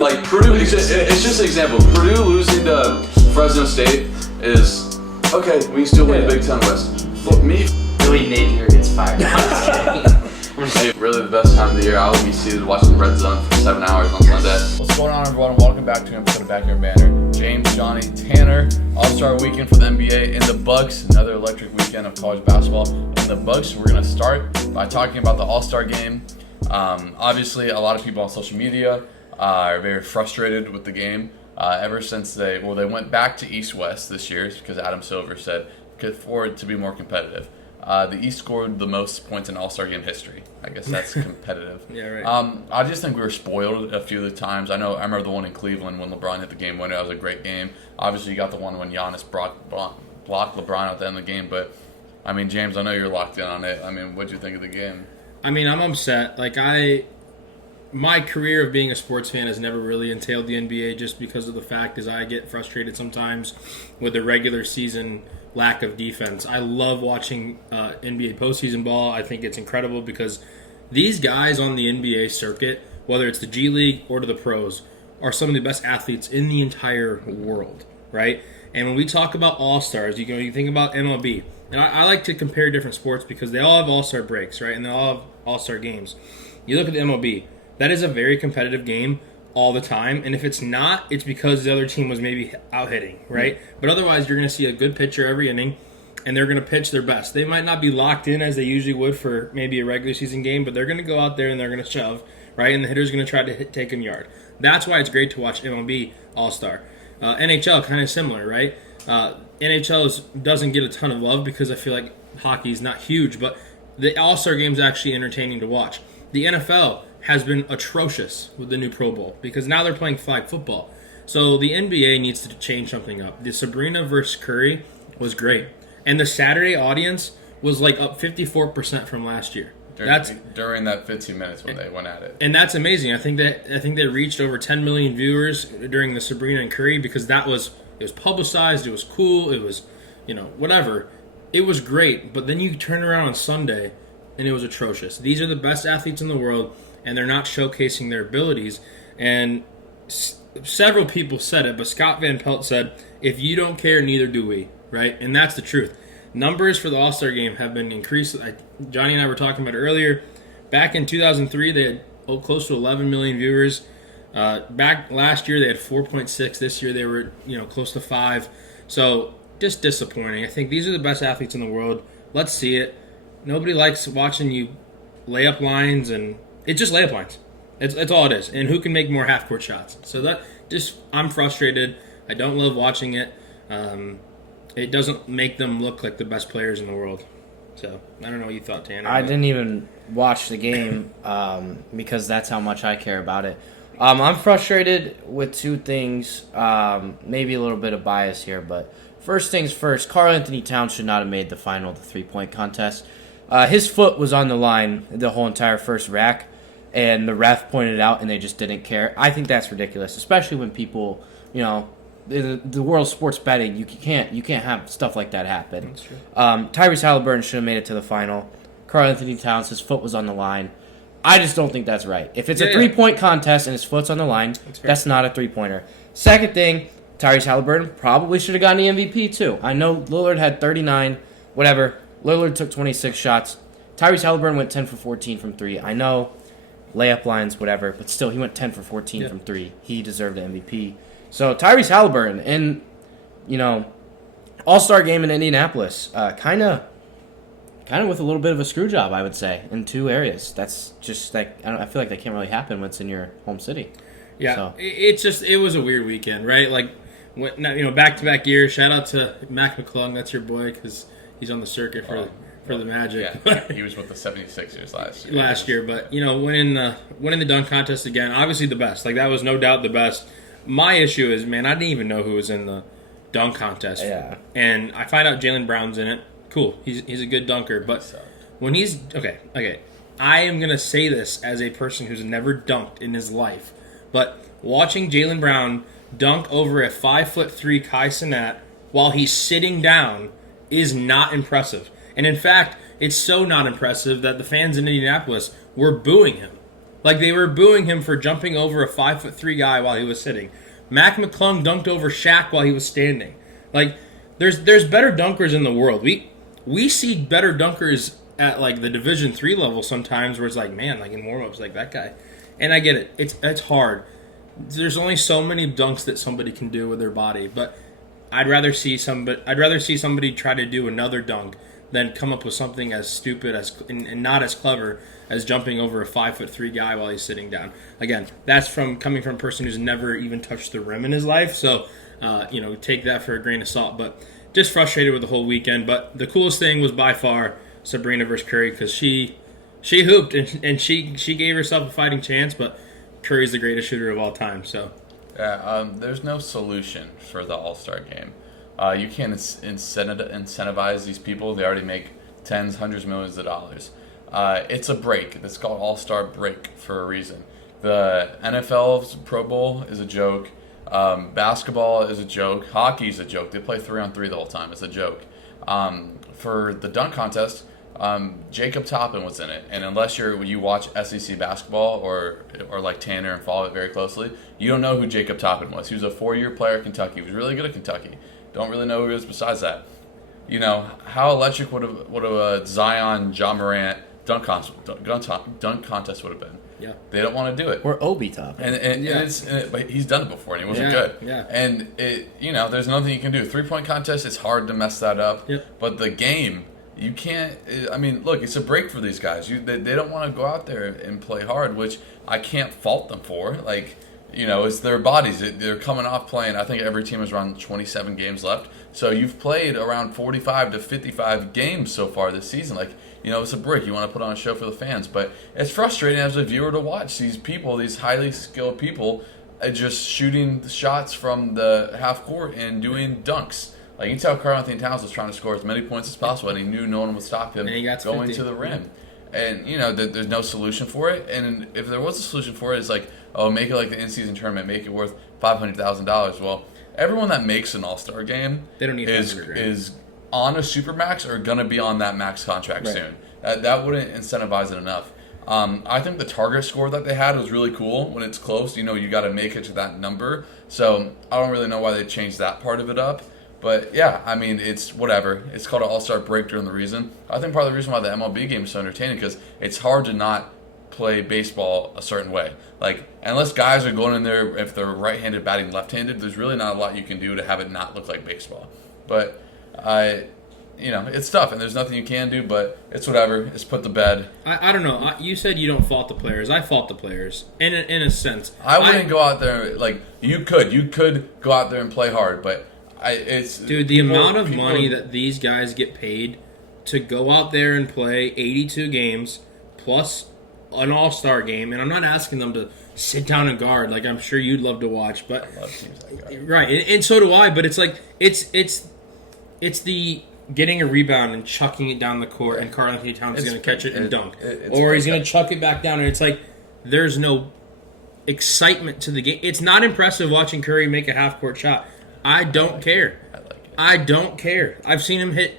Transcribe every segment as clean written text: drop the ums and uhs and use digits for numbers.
Like Purdue, it's just an example. Purdue losing to Fresno State is okay. We still win the Big Ten West. But me, Billy Napier gets fired. I'm just kidding. hey, really the best time of the year. I will be seated watching Red Zone for 7 hours on Sunday. What's going on, everyone? Welcome back to an episode of Banter Banter. James, Johnny, Tanner. All-Star weekend for the NBA in the Bucks. Another electric weekend of college basketball in the Bucks. We're going to start by talking about the All-Star game. Obviously, a lot of people on social media are very frustrated with the game ever since they went back to East-West this year because Adam Silver said for it to be more competitive. The East scored the most points in All-Star game history. I guess that's competitive. Yeah, right. I just think we were spoiled a few of the times. I remember the one in Cleveland when LeBron hit the game winner. That was a great game. Obviously, you got the one when Giannis blocked LeBron at the end of the game. But, I mean, James, I know you're locked in on it. I mean, what'd you think of the game? I mean, I'm upset. My career of being a sports fan has never really entailed the NBA just because of the fact is I get frustrated sometimes with the regular season lack of defense. I love watching NBA postseason ball. I think it's incredible because these guys on the NBA circuit, whether it's the G League or to the pros, are some of the best athletes in the entire world, right? And when we talk about all-stars, you think about MLB. And I like to compare different sports because they all have all-star breaks, right? And they all have all-star games. You look at the MLB. That is a very competitive game all the time. And if it's not, it's because the other team was maybe out-hitting, right? But otherwise, you're going to see a good pitcher every inning, and they're going to pitch their best. They might not be locked in as they usually would for maybe a regular season game, but they're going to go out there and they're going to shove, right? And the hitter's going to try to take them yard. That's why it's great to watch MLB All-Star. NHL, kind of similar, right? NHL doesn't get a ton of love because I feel like hockey's not huge, but the All-Star game is actually entertaining to watch. The NFL has been atrocious with the new Pro Bowl because now they're playing flag football. So the NBA needs to change something up. The Sabrina versus Curry was great. And the Saturday audience was like up 54% from last year. During that 15 minutes when they went at it. And that's amazing. I think they reached over 10 million viewers during the Sabrina and Curry because it was publicized, it was cool, it was, whatever. It was great, but then you turn around on Sunday and it was atrocious. These are the best athletes in the world, and they're not showcasing their abilities. And several people said it, but Scott Van Pelt said, if you don't care, neither do we, right? And that's the truth. Numbers for the All-Star game have been increased. Johnny and I were talking about it earlier. Back in 2003, they had close to 11 million viewers. Back last year, they had 4.6. This year, they were close to 5. So just disappointing. I think these are the best athletes in the world. Let's see it. Nobody likes watching you lay up lines, and it's just layup lines. It's all it is. And who can make more half-court shots? So I'm frustrated. I don't love watching it. It doesn't make them look like the best players in the world. So I don't know what you thought, Tanner. I didn't even watch the game because that's how much I care about it. I'm frustrated with two things. Maybe a little bit of bias here, but first things first, Karl Anthony Towns should not have made the final, the three-point contest. His foot was on the line the whole entire first rack, and the ref pointed it out, and they just didn't care. I think that's ridiculous, especially when people, the world of sports betting, you can't have stuff like that happen. That's true. Tyrese Halliburton should have made it to the final. Karl Anthony Towns, his foot was on the line. I just don't think that's right. If it's a three-point contest and his foot's on the line, that's not a three-pointer. Second thing, Tyrese Halliburton probably should have gotten the MVP too. I know Lillard had 39, whatever. Lillard took 26 shots. Tyrese Halliburton went 10 for 14 from 3. I know, layup lines, whatever, but still, he went 10 for 14 from 3. He deserved the MVP. So Tyrese Halliburton in, All-Star game in Indianapolis, kind of with a little bit of a screw job, I would say, in two areas. That's just I feel like that can't really happen when it's in your home city. Yeah, so. It was a weird weekend, right? Like, back-to-back years. Shout out to Mac McClung, that's your boy, because he's on the circuit for the Magic. Yeah, he was with the 76ers last year. But winning the dunk contest again, obviously the best. Like, that was no doubt the best. My issue is, man, I didn't even know who was in the dunk contest. Yeah. And I find out Jaylen Brown's in it. Cool. He's a good dunker. But when he's okay, I am gonna say this as a person who's never dunked in his life, but watching Jaylen Brown dunk over a 5'3" Kai Cenat while he's sitting down is not impressive. And in fact, it's so not impressive that the fans in Indianapolis were booing him. Like, they were booing him for jumping over a 5'3" guy while he was sitting. Mac McClung dunked over Shaq while he was standing. Like, there's better dunkers in the world. We see better dunkers at, like, the Division III level sometimes where it's like, man, like, in warm-ups, like, that guy. And I get it. It's hard. There's only so many dunks that somebody can do with their body, but I'd rather see somebody try to do another dunk than come up with something as stupid and not as clever as jumping over a 5'3" guy while he's sitting down. Again, that's coming from a person who's never even touched the rim in his life, so take that for a grain of salt. But just frustrated with the whole weekend. But the coolest thing was by far Sabrina versus Curry, because she hooped and she gave herself a fighting chance. But Curry's the greatest shooter of all time. So yeah, there's no solution for the All-Star game. You can't incentivize these people. They already make tens, hundreds, millions of dollars. It's a break. It's called All-Star break for a reason. The NFL's Pro Bowl is a joke. Basketball is a joke. Hockey is a joke. They play 3-on-3 the whole time. It's a joke. For the dunk contest, Jacob Toppin was in it, and unless you watch SEC basketball or like Tanner and follow it very closely, you don't know who Jacob Toppin was. He was a 4-year player at Kentucky. He was really good at Kentucky. Don't really know who he was besides that. How electric would a Zion, Ja Morant dunk contest would have been. Yeah. They don't want to do it. Or Obi Toppin. But he's done it before and he wasn't good. Yeah. And there's nothing you can do. 3-point contest, it's hard to mess that up. Yep. But the game, you can't. I mean, look, it's a break for these guys. They don't want to go out there and play hard, which I can't fault them for. Like, it's their bodies. They're coming off playing. I think every team has around 27 games left. So you've played around 45 to 55 games so far this season. Like, it's a break. You want to put on a show for the fans. But it's frustrating as a viewer to watch these people, these highly skilled people, just shooting shots from the half court and doing dunks. Like, you can tell Karl-Anthony Towns was trying to score as many points as possible, and he knew no one would stop him going 50. To the rim. And, there's no solution for it. And if there was a solution for it, it's like, make it like the in-season tournament, make it worth $500,000. Well, everyone that makes an All-Star game they don't need is on a Supermax or going to be on that max contract soon. That wouldn't incentivize it enough. I think the target score that they had was really cool. When it's close, you got to make it to that number. So I don't really know why they changed that part of it up. But yeah, I mean, it's whatever. It's called an All-Star break during the reason. I think part of the reason why the MLB game is so entertaining because it's hard to not play baseball a certain way. Like, unless guys are going in there, if they're right-handed batting left-handed, there's really not a lot you can do to have it not look like baseball. But it's tough, and there's nothing you can do, but it's whatever. It's put to bed. I don't know. You said you don't fault the players. I fault the players, in a sense. I wouldn't go out there, like, you could go out there and play hard, but the amount of money that these guys get paid to go out there and play 82 games plus an All-Star game, and I'm not asking them to sit down and guard like I'm sure you'd love to watch, but I love teams like that. Right, and so do I. But it's like it's the getting a rebound and chucking it down the court, and Karl-Anthony Towns is going to catch it and dunk, or he's going to chuck it back down, and it's like there's no excitement to the game. It's not impressive watching Curry make a half-court shot. I don't care. I like it. I don't care. I've seen him hit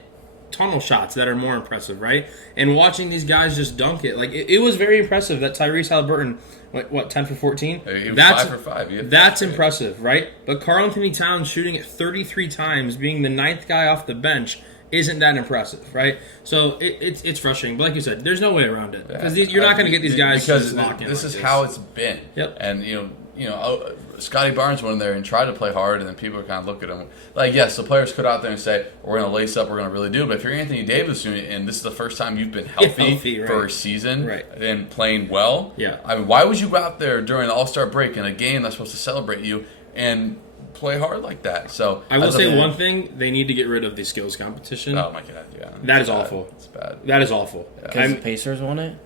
tunnel shots that are more impressive, right? And watching these guys just dunk it, like it was very impressive that Tyrese Halliburton, what 10 for 14? He was 5 for 5. That's impressive, right? But Karl-Anthony Towns shooting it 33 times, being the 9th guy off the bench, isn't that impressive, right? So it's frustrating. But like you said, there's no way around it because you're not going to get these guys because locked in. This is how it's been. Yep. And Scotty Barnes went in there and tried to play hard, and then people kind of look at him like, yes, the players could out there and say, we're going to lace up, we're going to really do it. But if you're Anthony Davis and this is the first time you've been healthy right. for a season right. and playing well, I mean, why would you go out there during the All-Star break in a game that's supposed to celebrate you and play hard like that? So I will say one thing: they need to get rid of the skills competition. Oh my god, yeah, that is awful. It's bad. That is awful. Because the Pacers won it.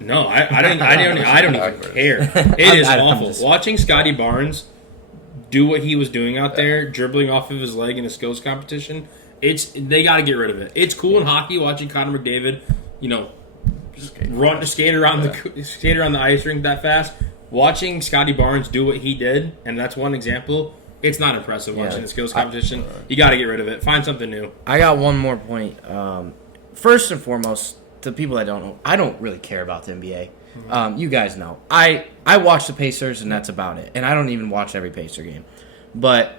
No, I don't even care. It is awful. Watching Scotty Barnes do what he was doing out there, dribbling off of his leg in a skills competition. They got to get rid of it. It's cool in hockey watching Connor McDavid, skate around the ice rink that fast. Watching Scotty Barnes do what he did, and that's one example. It's not impressive watching the skills competition. You got to get rid of it. Find something new. I got one more point. First and foremost, to people that don't know, I don't really care about the NBA. You guys know. I watch the Pacers, and that's about it. And I don't even watch every Pacer game. But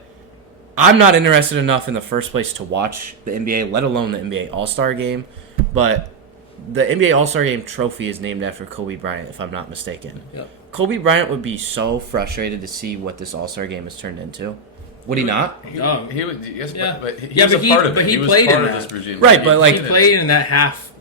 I'm not interested enough in the first place to watch the NBA, let alone the NBA All-Star Game. But the NBA All-Star Game trophy is named after Kobe Bryant, if I'm not mistaken. Yep. Kobe Bryant would be so frustrated to see what this All-Star Game has turned into. Would he not? No. He would, yes, Yeah. but he Yeah, was but a he- part of but it. he was played part in of that. this regime. Right, but, like- He played in that half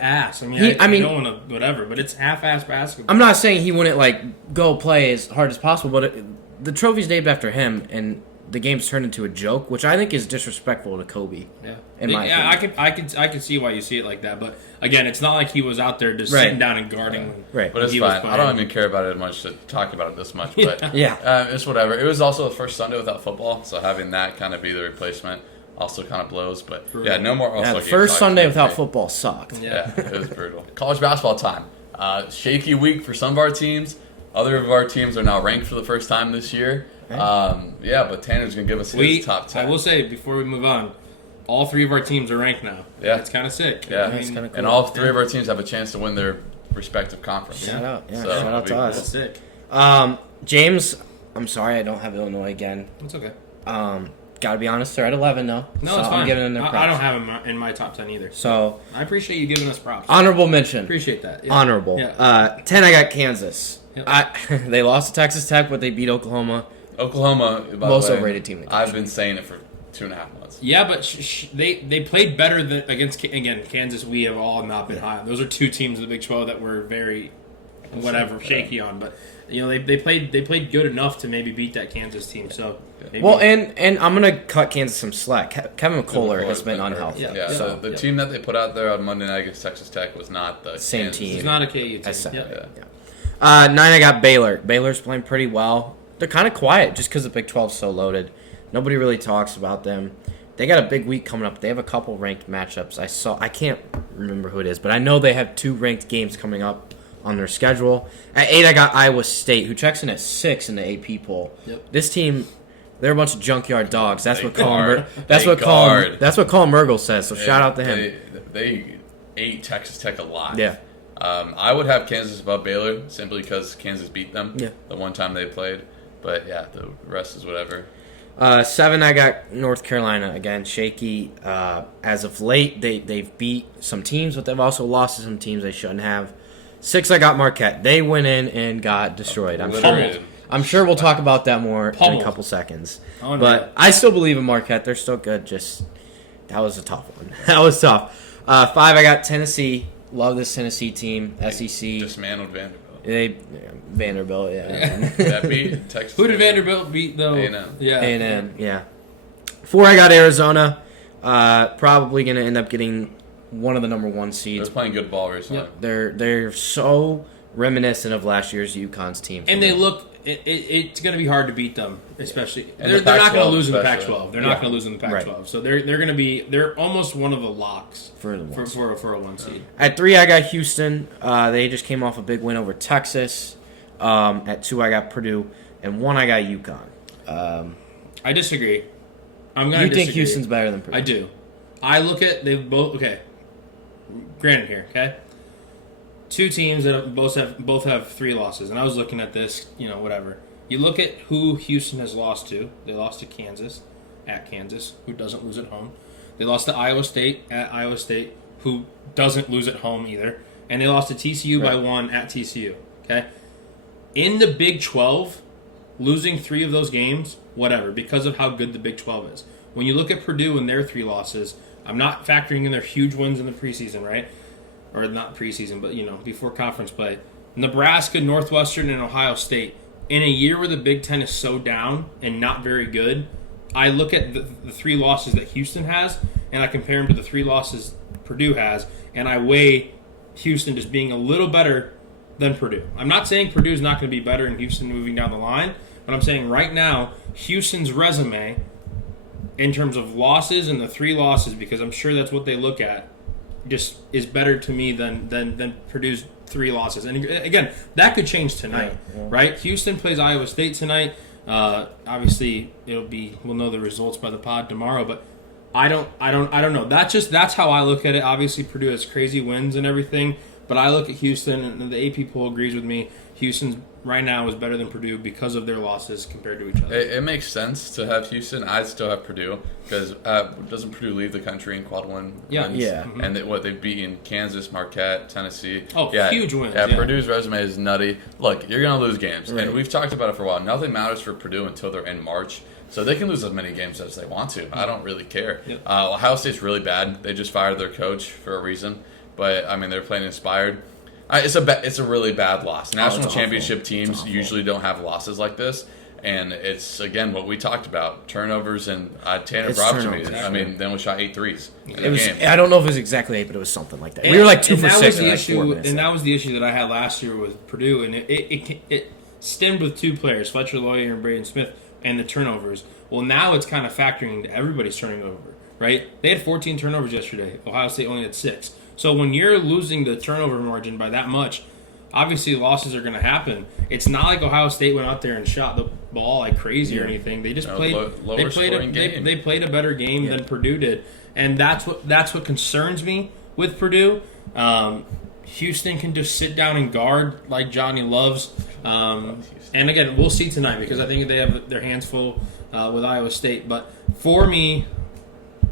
ass. I mean, I mean- don't want to whatever, but it's half-ass basketball. I'm not saying he wouldn't go play as hard as possible, but the trophy's named after him, and the game's turned into a joke, which I think is disrespectful to Kobe. Yeah, in my opinion. I can see why you see it like that, but again, it's not like he was out there just Right. sitting down and guarding. Right. But it's He was fine. I playing. don't even care about it much to talk about it this much. But Yeah. it's whatever. It was also the first Sunday without football, so having that kind of be the replacement also kind of blows. But yeah, no more. Yeah, Also, the first Sunday without football sucked. Yeah, it was brutal. College basketball time. Shaky week for some of our teams. Other of our teams are now ranked for the first time this year. But Tanner's gonna give us his top 10. I will say before we move on, all three of our teams are ranked now. Yeah. It's kind of sick. Yeah, I mean, That's kinda cool. and all three of our teams have a chance to win their respective conference. Shout out. Yeah, So, shout it'll out be to cool. that's us. sick. James, I'm sorry I don't have Illinois again. It's okay. Gotta be honest, they're at 11 though. No, so it's fine. I'm giving them their props. I don't have them in my top 10 either. So, I appreciate you giving us props. honorable mention. Appreciate that. Yeah. Honorable. Yeah. 10, I got Kansas. Yep. They lost to Texas Tech, but they beat Oklahoma. Oklahoma, by Most the way, overrated team in the I've country. been saying it for 2.5 months. Yeah, but they played better than against Kansas. We have all not been high on. Those are two teams in the Big 12 that were very shaky on. But they played good enough to maybe beat that Kansas team. So maybe, Well, and I'm going to cut Kansas some slack. Kevin McCullough has been hurt. unhealthy. Yeah, So, the team that they put out there on Monday night against Texas Tech was not the Same Kansas team. it's not a KU team. That's seven. Yeah. 9, I got Baylor. Baylor's playing pretty well. They're kind of quiet just because the Big 12's so loaded. Nobody really talks about them. They got a big week coming up. They have a couple ranked matchups. I can't remember who it is, but I know they have 2 ranked games coming up on their schedule. At 8, I got Iowa State, who checks in at 6 in the AP poll. Yep. This team, they're a bunch of junkyard dogs. That's They what Colin. guard. That's They what Colin. guard. That's what Colin Mergel says. So shout out to him. They ate Texas Tech alive. Yeah. I would have Kansas above Baylor simply because Kansas beat them Yeah. the one time they played. But yeah, the rest is whatever. 7, I got North Carolina. Again, shaky. As of late, they've beat some teams, but they've also lost to some teams they shouldn't have. 6, I got Marquette. They went in and got destroyed. Obliterated. I'm sure we'll talk about that more in a Pummeled. couple seconds. Oh, no. But I still believe in Marquette. They're still good. Just that was a tough one. That was tough. 5, I got Tennessee. Love this Tennessee team. SEC. Dismantled Vanderbilt. Vanderbilt. Yeah. That beat Texas. Who did Vanderbilt beat though? A&M. Yeah. A&M, yeah. 4, I got Arizona. Probably going to end up getting one of the number 1 They're seeds. playing good ball recently. Yep. They're so reminiscent of last year's UConn's team. And they look. It's going to be hard to beat them, especially. And They're the not going Pac-12 to lose in the especially. Pac-12. They're Yeah. not going to lose in the Pac-12. Right. So they're going to be. They're almost one of the locks For the ones. for a 1 seed. At 3, I got Houston. They just came off a big win over Texas. At 2, I got Purdue. And 1, I got UConn. I disagree. I'm going You to think disagree. Houston's better than Purdue? I do. I look at they both. Okay. Granted here, okay. 2 teams that both have 3 losses, and I was looking at this. Whatever. You look at who Houston has lost to. They lost to Kansas, at Kansas, who doesn't lose at home. They lost to Iowa State, at Iowa State, who doesn't lose at home either. And they lost to TCU by 1 at TCU. Okay? In the Big 12, losing 3 of those games, whatever, because of how good the Big 12 is. When you look at Purdue and their 3 losses, I'm not factoring in their huge wins in the preseason, right? Or not preseason, but, before conference play. Nebraska, Northwestern, and Ohio State. In a year where the Big Ten is so down and not very good, I look at the 3 losses that Houston has, and I compare them to the 3 losses Purdue has, and I weigh Houston just being a little better than Purdue. I'm not saying Purdue's not going to be better in Houston moving down the line, but I'm saying right now, Houston's resume, in terms of losses and the 3 losses, because I'm sure that's what they look at, just is better to me than Purdue's 3 losses. And again, that could change tonight, right? Houston plays Iowa State tonight. Obviously, we'll know the results by the pod tomorrow, but I don't know. That's how I look at it. Obviously, Purdue has crazy wins and everything, but I look at Houston, and the AP poll agrees with me. Houston's right now is better than Purdue because of their losses compared to each other. It makes sense to have Houston. I still have Purdue because doesn't Purdue leave the country in quad one? Yeah. wins? Yeah. Mm-hmm. And they've beaten Kansas, Marquette, Tennessee. Oh, huge wins. Yeah, Yeah. Purdue's resume is nutty. Look, you're going to lose games. Right. And we've talked about it for a while. Nothing matters for Purdue until they're in March. So they can lose as many games as they want to. I don't really care. Yep. Ohio State's really bad. They just fired their coach for a reason. But, I mean, they're playing inspired. It's a really bad loss. National it's championship awful. teams It's awful. usually don't have losses like this. And it's, again, what we talked about. Turnovers and Tanner It's brought it to me. turnovers. I mean, then we shot 8 threes in It was. game. I don't know if it was exactly 8, but it was something like that. We were like 2 for and that 6 was in the like 4 issue, minutes. and that was the issue that I had last year with Purdue, and it stemmed with 2 players, Fletcher Loyer and Braden Smith, and the turnovers. Well, now it's kind of factoring into everybody's turning over, right? They had 14 turnovers yesterday. Ohio State only had 6. So when you're losing the turnover margin by that much, obviously losses are going to happen. It's not like Ohio State went out there and shot the ball like crazy or anything. They just played. Lower scoring game. They played a better game than Purdue did, and that's what concerns me with Purdue. Houston can just sit down and guard like Johnny loves. And again, we'll see tonight because I think they have their hands full with Iowa State. But for me,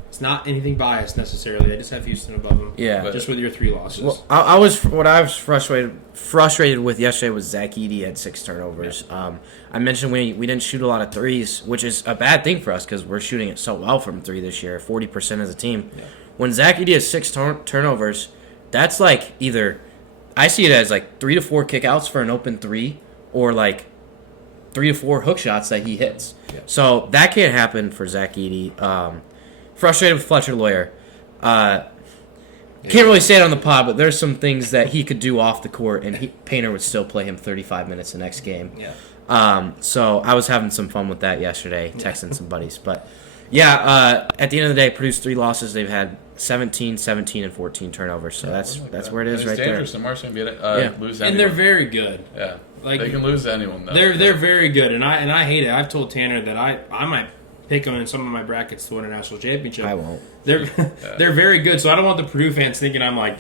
it's not anything biased necessarily. I just have Houston above them. Yeah. Just with your 3 losses. Well, I was frustrated with yesterday was Zach Edey had 6 turnovers. I mentioned we didn't shoot a lot of threes, which is a bad thing for us because we're shooting it so well from 3 this year, 40% as a team. Yeah. When Zach Edey has 6 turnovers, that's like either I see it as like 3 to 4 kickouts for an open 3, or like 3 to 4 hook shots that he hits. Yeah. So that can't happen for Zach Edey. Frustrated with Fletcher Loyer. Can't really say it on the pod, but there's some things that he could do off the court, and Painter would still play him 35 minutes the next game. Yeah. So I was having some fun with that yesterday, texting some buddies. But, yeah, at the end of the day, Purdue's 3 losses. They've had 17, 17, and 14 turnovers. So that's where it is right there. It's dangerous. The March can lose anyone. And they're very good. Yeah. Like, they can lose to anyone, though. They're very good, and I hate it. I've told Tanner that I might pick them in some of my brackets to win a national championship. I won't. They're very good, so I don't want the Purdue fans thinking I'm like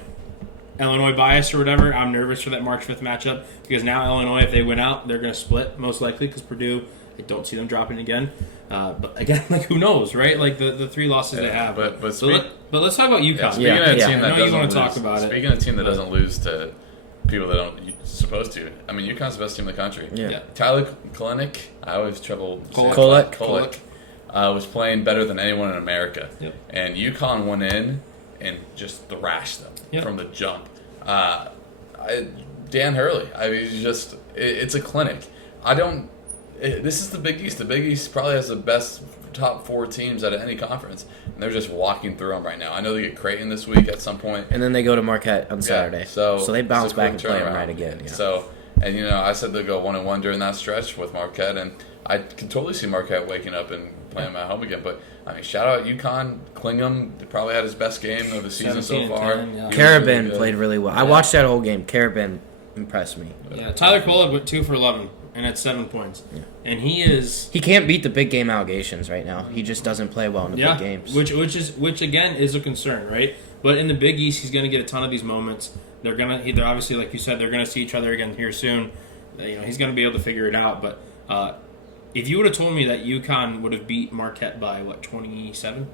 Illinois biased or whatever. I'm nervous for that March 5th matchup because now Illinois, if they win out, they're going to split most likely because Purdue, I don't see them dropping again. But again, like who knows, right? Like the 3 losses they have. But let's talk about UConn. Speaking of a team that I know you doesn't want to lose, talk about it. Speaking of a team that doesn't lose to people that don't supposed to. I mean, UConn's the best team in the country. Yeah. Tyler Kolek, I always trouble saying Kolek. Was playing better than anyone in America. Yep. And UConn went in and just thrashed them from the jump. Dan Hurley, I mean, it's a clinic. This is the Big East. The Big East probably has the best top 4 teams out of any conference, and they're just walking through them right now. I know they get Creighton this week at some point. And then they go to Marquette on Saturday. So they bounce it's a back quick and play them turnaround. right again. Yeah. So, and I said they'll go 1-1 during that stretch with Marquette, and I can totally see Marquette waking up and playing them at home again. But I mean, shout out UConn. Klinghamn probably had his best game of the season so far. 10, yeah. Carabin played really well. I watched that whole game. Carabin impressed me. Yeah, Tyler Kolek went 2 for 11 and had 7 points. Yeah. And he can't beat the big game allegations right now. He just doesn't play well in the big games. Which again is a concern, right? But in the Big East, he's going to get a ton of these moments. They're obviously, like you said, they're going to see each other again here soon. He's going to be able to figure it out. But if you would have told me that UConn would have beat Marquette by 27,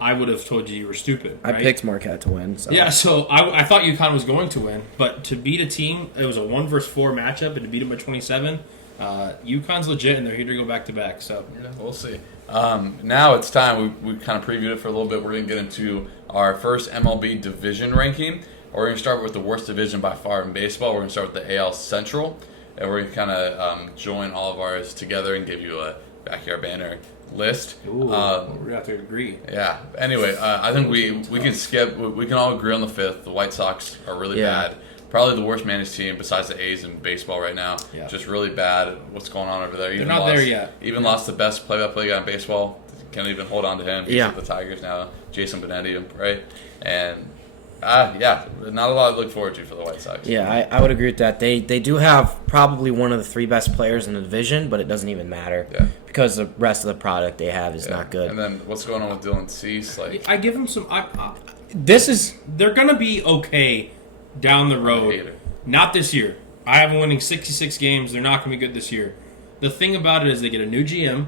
I would have told you were stupid. Right? I picked Marquette to win. So. Yeah, so I thought UConn was going to win, but to beat a team, it was a 1 versus 4 matchup, and to beat them by 27, UConn's legit, and they're here to go back to back. So we'll see. Now it's time. We kind of previewed it for a little bit. We're going to get into our first MLB division ranking. We're going to start with the worst division by far in baseball. We're going to start with the AL Central, and we're going to kind of join all of ours together and give you a backyard banner list. Ooh, we're going to have to agree. Yeah. Anyway, I think we can skip. We can all agree on the 5th. The White Sox are really bad. Probably the worst managed team besides the A's in baseball right now. Yeah. Just really bad. What's going on over there? They're not there yet. Even lost the best play-by-play guy in baseball. Can't even hold on to him. He's with the Tigers now. Jason Benetti, right? And Yeah, not a lot to look forward to for the White Sox. Yeah, I would agree with that. They do have probably one of the 3 best players in the division, but it doesn't even matter because the rest of the product they have is not good. And then what's going on with Dylan Cease? Like, I give him some. This They're gonna be okay down the road. Not this year. I have them winning 66 games. They're not gonna be good this year. The thing about it is they get a new GM,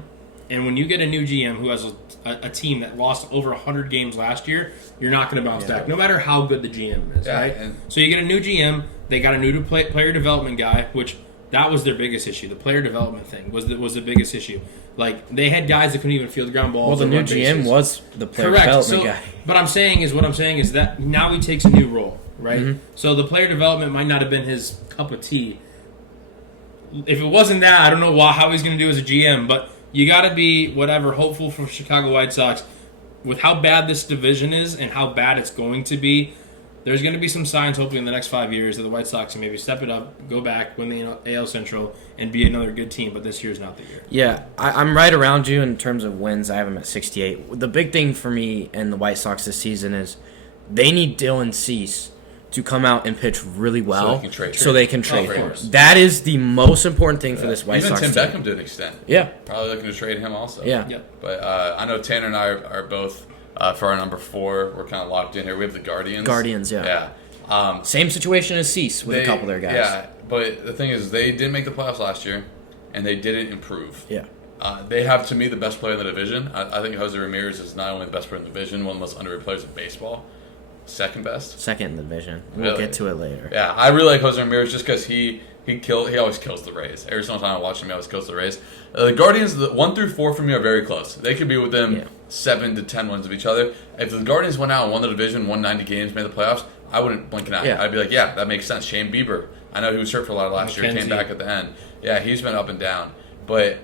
and when you get a new GM who has a team that lost over 100 games last year, you're not going to bounce back, no matter how good the GM is, right? So you get a new GM, they got a new player development guy, which that was their biggest issue. The player development thing was the biggest issue. Like, they had guys that couldn't even field ground balls. Well, the new GM was the player development guy. But what I'm saying is that now he takes a new role, right? Mm-hmm. So the player development might not have been his cup of tea. If it wasn't that, I don't know how he's going to do as a GM, but you got to be, hopeful for Chicago White Sox. With how bad this division is and how bad it's going to be, there's going to be some signs, hopefully, in the next 5 years that the White Sox can maybe step it up, go back, win the AL Central, and be another good team. But this year's not the year. Yeah, I'm right around you in terms of wins. I have them at 68. The big thing for me and the White Sox this season is they need Dylan Cease to come out and pitch really well so they can trade him. That is the most important thing for this White Sox team. Even Tim Beckham to an extent. Yeah. Probably looking to trade him also. Yeah. But I know Tanner and I are both, for our number 4, we're kind of locked in here. We have the Guardians. Guardians, yeah. Same situation as Cease with a couple of their guys. Yeah, but the thing is, they didn't make the playoffs last year, and they didn't improve. Yeah. They have, to me, the best player in the division. I think Jose Ramirez is not only the best player in the division, one of the most underrated players in baseball. Second best? Second in the division. We'll get to it later. Yeah, I really like Jose Ramirez just because he always kills the Rays. Every single time I watch him, he always kills the Rays. The Guardians, the 1 through 4 for me are very close. They could be within 7 to 10 wins of each other. If the Guardians went out and won the division, won 90 games, made the playoffs, I wouldn't blink an eye. Yeah. I'd be like, yeah, that makes sense. Shane Bieber, I know he was hurt for a lot last year, came back at the end. Yeah, he's been up and down. But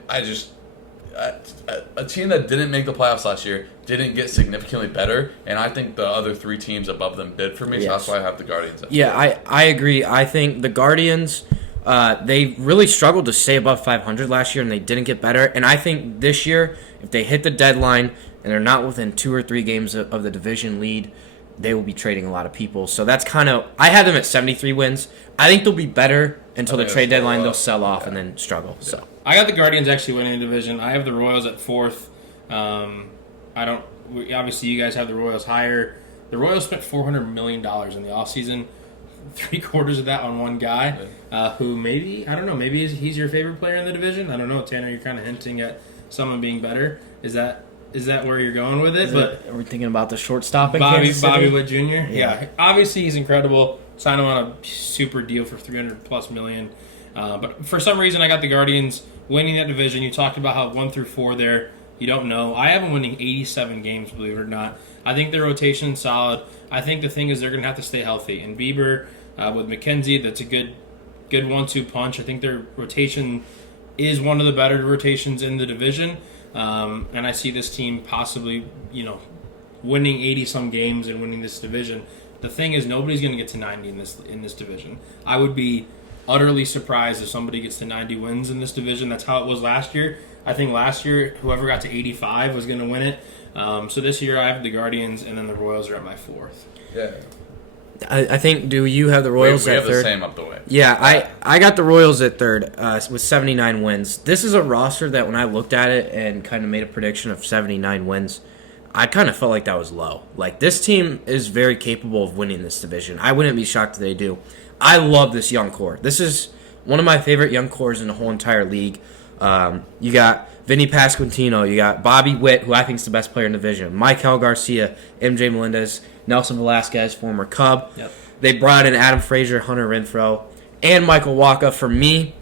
a team that didn't make the playoffs last year didn't get significantly better, and I think the other 3 teams above them did for me, so that's why I have the Guardians. I agree. I think the Guardians, they really struggled to stay above 500 last year, and they didn't get better. And I think this year, if they hit the deadline and they're not within 2 or 3 games of the division lead, they will be trading a lot of people. So that's kind of, I had them at 73 wins. I think they'll be better until the trade deadline. They'll sell off and then struggle. Yeah. So I got the Guardians actually winning the division. I have the Royals at 4th. Obviously, you guys have the Royals higher. The Royals spent $400 million in the offseason. 3/4 of that on one guy who maybe, I don't know, maybe he's your favorite player in the division. I don't know, Tanner, you're kind of hinting at someone being better. Is that where you're going with it? Are we thinking about the shortstop in Bobby Kansas City? Witt Jr.? Yeah. Obviously, he's incredible. Signed him on a super deal for $300+ million. But for some reason, I got the Guardians winning that division. You talked about how 1 through 4 there. You don't know. I have them winning 87 games, believe it or not. I think their rotation's solid. I think the thing is they're going to have to stay healthy. And Bieber with McKenzie, that's a good 1-2 punch. I think their rotation is one of the better rotations in the division. And I see this team possibly, winning 80-some games and winning this division. The thing is, nobody's going to get to 90 in this division. I would be utterly surprised if somebody gets to 90 wins in this division. That's how it was last year. I think last year, whoever got to 85 was going to win it. So this year, I have the Guardians, and then the Royals are at my 4th. Yeah. I think, do you have the Royals at 3rd? We have the same up the way. Yeah, I got the Royals at 3rd with 79 wins. This is a roster that when I looked at it and kind of made a prediction of 79 wins, I kind of felt like that was low. Like, this team is very capable of winning this division. I wouldn't be shocked if they do. I love this young core. This is one of my favorite young cores in the whole entire league. You got Vinny Pasquantino, you got Bobby Witt, who I think is the best player in the division, Michael Garcia, MJ Melendez, Nelson Velasquez, former Cub. Yep. They brought in Adam Frazier, Hunter Renfroe, and Michael Wacha. For me,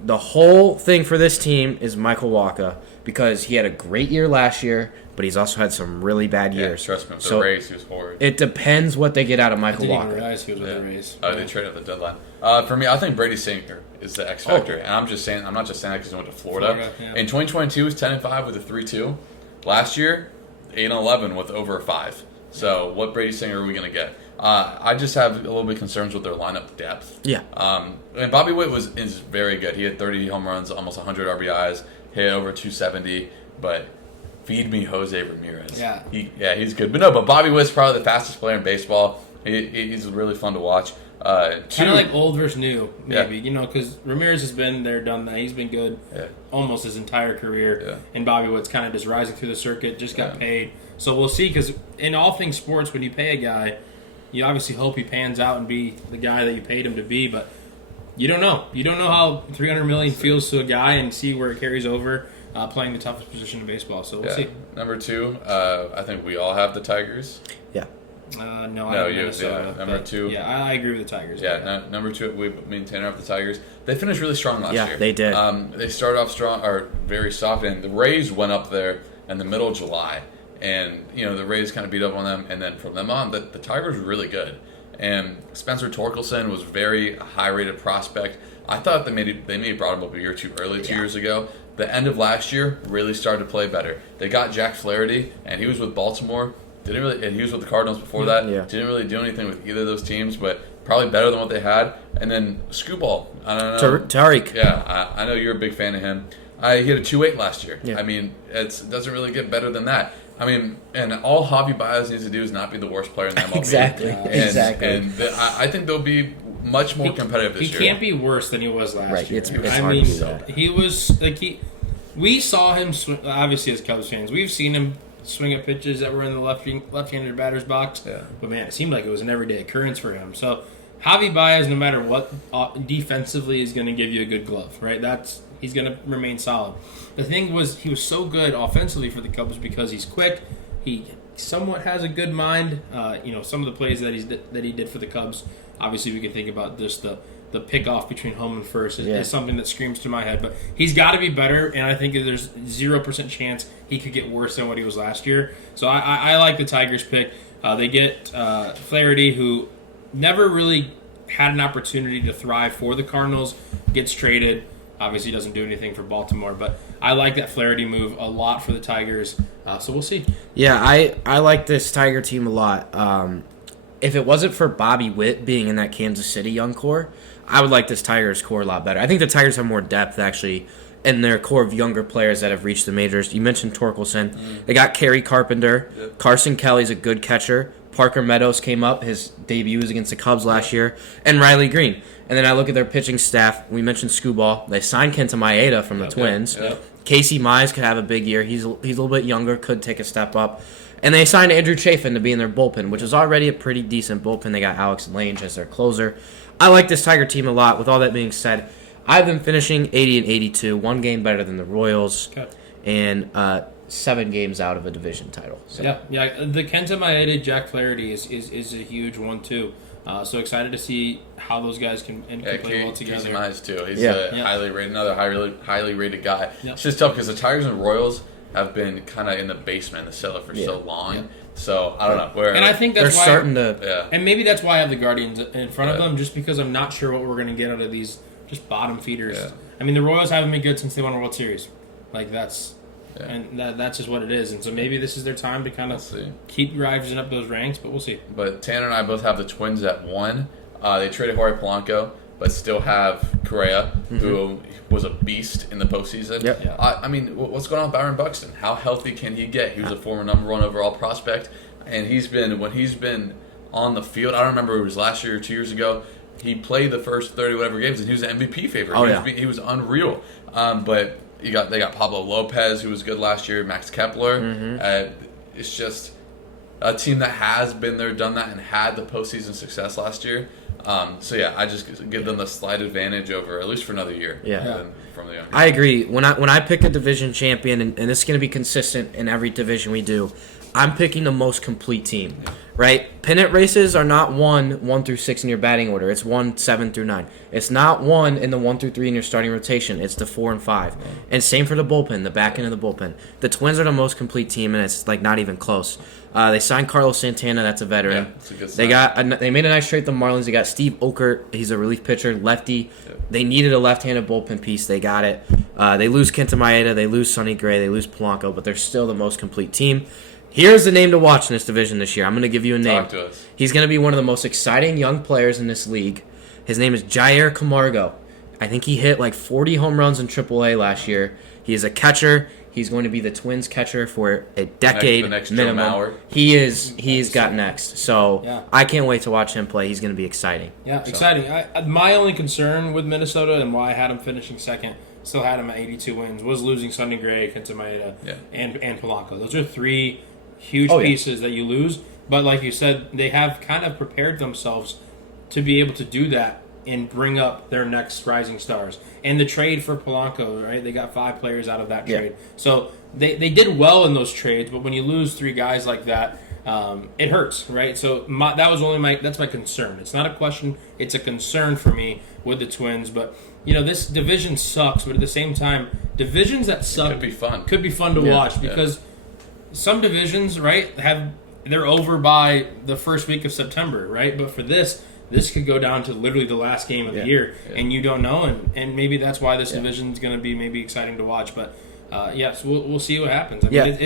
the whole thing for this team is Michael Wacha because he had a great year last year, but he's also had some really bad years. Trust me, the Rays, he was horrid. It depends what they get out of Michael Wacha. I didn't even realize he was with the Rays. They traded at the deadline. For me, I think Brady Singer is the X factor, and I'm not just saying that because he went to Florida. In 2022, he was 10-5 with a 3.2. Last year, 8-11 with over a 5. So what Brady Singer are we going to get? I just have a little bit of concerns with their lineup depth. Yeah. And Bobby Witt is very good. He had 30 home runs, almost 100 RBIs, hit over 270, but feed me Jose Ramirez. Yeah. He's good. But Bobby Witt's probably the fastest player in baseball. He's really fun to watch. Kind of like old versus new, maybe. Yeah. Because Ramirez has been there, done that. He's been good almost his entire career. Yeah. And Bobby Wood's kind of just rising through the circuit, just got paid. So we'll see, because in all things sports, when you pay a guy, you obviously hope he pans out and be the guy that you paid him to be, but you don't know. You don't know how $300 million feels to a guy, and see where it carries over playing the toughest position in baseball. So we'll see. Number 2, I think we all have the Tigers. Yeah. No, I have Minnesota. Number 2. Yeah, I agree with the Tigers. Yeah, number 2, me and Tanner have the Tigers. They finished really strong last year. Yeah, they did. They started off strong, or very soft, and the Rays went up there in the middle of July. And, the Rays kind of beat up on them, and then from them on, the Tigers were really good. And Spencer Torkelson was very high-rated prospect. I thought they maybe brought him up a year too early 2 years ago. The end of last year really started to play better. They got Jack Flaherty, and he was with Baltimore. And he was with the Cardinals before that. Yeah. Didn't really do anything with either of those teams, but probably better than what they had. And then Scooball, I don't know. Tariq. Yeah, I know you're a big fan of him. He hit a 2.8 last year. Yeah. I mean, it doesn't really get better than that. I mean, and all Javi Baez needs to do is not be the worst player in the MLB. Exactly. And I think they'll be much more competitive this year. He can't be worse than he was last year. It's hard to do that. He was like we saw him swing, obviously as Cubs fans. We've seen him swing at pitches that were in the left-handed batter's box. Yeah. But man, it seemed like it was an everyday occurrence for him. So Javi Baez, no matter what, defensively is going to give you a good glove, right? He's going to remain solid. The thing was, he was so good offensively for the Cubs because he's quick. He somewhat has a good mind. Some of the plays that he did for the Cubs. Obviously, we can think about just the pickoff between home and first is something that screams to my head. But he's got to be better, and I think that there's 0% chance he could get worse than what he was last year. So I like the Tigers pick. They get Flaherty, who never really had an opportunity to thrive for the Cardinals, gets traded. Obviously, doesn't do anything for Baltimore, but I like that Flaherty move a lot for the Tigers. So we'll see. Yeah, I like this Tiger team a lot. If it wasn't for Bobby Witt being in that Kansas City young core, I would like this Tigers core a lot better. I think the Tigers have more depth, actually, in their core of younger players that have reached the majors. You mentioned Torkelson. They got Kerry Carpenter. Yep. Carson Kelly's a good catcher. Parker Meadows came up. His debut was against the Cubs last year. And Riley Green. And then I look at their pitching staff. We mentioned Scooball. They signed Kenta Maeda from the Twins. Yep. Casey Mize could have a big year. He's a little bit younger, could take a step up. And they signed Andrew Chafin to be in their bullpen, which is already a pretty decent bullpen. They got Alex Lange as their closer. I like this Tiger team a lot. With all that being said, I have them finishing 80 and 82, one game better than the Royals, and 7 games out of a division title. So. Yeah. The Kenta Maeda, Jack Flaherty is a huge one too. So excited to see how those guys can play well together. Casey Mize too. He's another highly rated guy. Yep. It's just tough because the Tigers and Royals have been kind of in the basement, in the cellar for so long. Yeah. So I don't know. And I think that's they're starting to. And maybe that's why I have the Guardians in front of them, just because I'm not sure what we're going to get out of these just bottom feeders. Yeah. I mean, the Royals haven't been good since they won a World Series. Like that's just what it is. And so maybe this is their time to kind of keep rising up those ranks, but we'll see. But Tanner and I both have the Twins at 1. They traded Jorge Polanco, but still have Correa, who was a beast in the postseason. Yep. Yeah. I mean, what's going on with Byron Buxton? How healthy can he get? He was a former number 1 overall prospect, and when he's been on the field, I don't remember if it was last year or 2 years ago, he played the first 30 whatever games, and he was an MVP favorite. He was unreal. But they got Pablo Lopez, who was good last year, Max Kepler. It's just a team that has been there, done that, and had the postseason success last year. I just give them the slight advantage over, at least for another year. From the younger. I agree. When I pick a division champion, and this is going to be consistent in every division we do, I'm picking the most complete team, right? Pennant races are not 1 through 6 in your batting order. It's 1, 7 through 9. It's not 1 in the 1 through 3 in your starting rotation. It's the 4 and 5. And same for the bullpen, the back end of the bullpen. The Twins are the most complete team, and it's like not even close. They signed Carlos Santana. That's a veteran. Yeah, that's a good sign. They made a nice trade with the Marlins. They got Steve Okert. He's a relief pitcher, lefty. Yeah. They needed a left-handed bullpen piece. They got it. They lose Kenta Maeda. They lose Sonny Gray. They lose Polanco, but they're still the most complete team. Here's the name to watch in this division this year. I'm going to give you a name. Talk to us. He's going to be one of the most exciting young players in this league. His name is Jair Camargo. I think he hit like 40 home runs in AAA last year. He is a catcher. He's going to be the Twins catcher for a decade The next Joe minimum. Mauer. He's got next. So Yeah. I can't wait to watch him play. He's going to be exciting. Yeah, exciting. My only concern with Minnesota and why I had him finishing second, still had him at 82 wins, was losing Sonny Gray, Kenta Maeda, and Polanco. Those are three huge pieces that you lose. But like you said, they have kind of prepared themselves to be able to do that and bring up their next rising stars. And the trade for Polanco, right? They got 5 players out of that trade. So they did well in those trades, but when you lose 3 guys like that, it hurts, right? So that's my concern. It's not a question, it's a concern for me with the Twins. But this division sucks, but at the same time, divisions that suck could be fun to watch because some divisions, right, they're over by the first week of September, right? But for this could go down to literally the last game of the year, and you don't know, and maybe that's why this division is going to be maybe exciting to watch. But so we'll see what happens. I mean,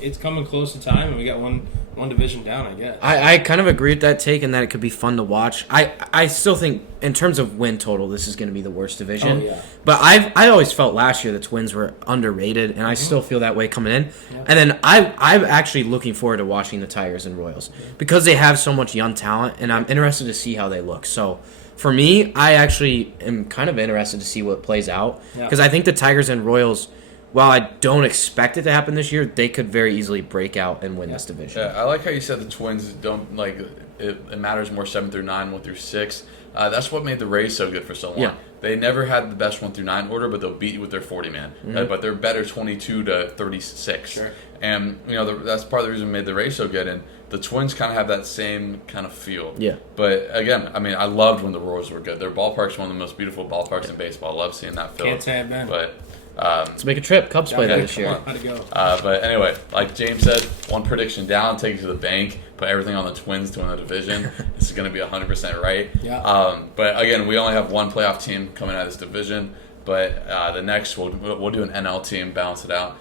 it's coming close to time, and we got one division down, I guess. I kind of agree with that take, and that it could be fun to watch. I still think in terms of win total, this is going to be the worst division. Oh, yeah. But I always felt last year the Twins were underrated, and I still feel that way coming in. Yeah. And then I'm actually looking forward to watching the Tigers and Royals because they have so much young talent, and I'm interested to see how they look. So for me, I actually am kind of interested to see what plays out because I think the Tigers and Royals, while I don't expect it to happen this year, they could very easily break out and win this division. Yeah, I like how you said the Twins don't like it matters more 7 through 9, 1 through 6. That's what made the Rays so good for so long. Yeah. They never had the best 1 through 9 order, but they'll beat you with their 40-man. But they're better 22 to 36. Sure. And that's part of the reason it made the Rays so good. And the Twins kind of have that same kind of feel. Yeah. But again, I mean, I loved when the Royals were good. Their ballpark's one of the most beautiful ballparks in baseball. I love seeing that field. Can't say I've been. But let's make a trip. Cubs play that this year. How'd it go? But anyway, like James said, one prediction down, take it to the bank, put everything on the Twins to win the division. This is going to be 100% right. Yeah. But again, we only have one playoff team coming out of this division. But the next, we'll do an NL team, balance it out.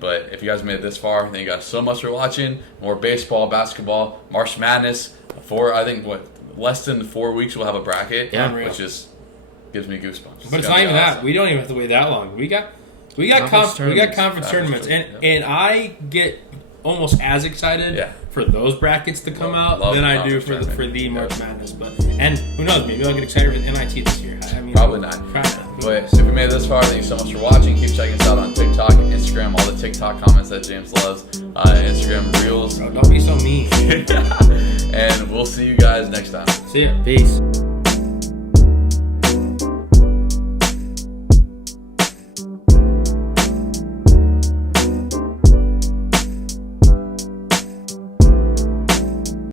But if you guys made it this far, thank you guys so much for watching. More baseball, basketball, March Madness. Less than 4 weeks we'll have a bracket, which is gives me goosebumps. But it's not even that. We don't even have to wait that long. We got conference tournaments, and I get almost as excited for those brackets to come out than I do for the March Madness. And who knows? Maybe I'll get excited for the NIT this year. I mean, probably not. But if you made it this far, thank you so much for watching. Keep checking us out on TikTok, Instagram, all the TikTok comments that James loves, Instagram Reels. Bro, don't be so mean. And we'll see you guys next time. See ya. Peace.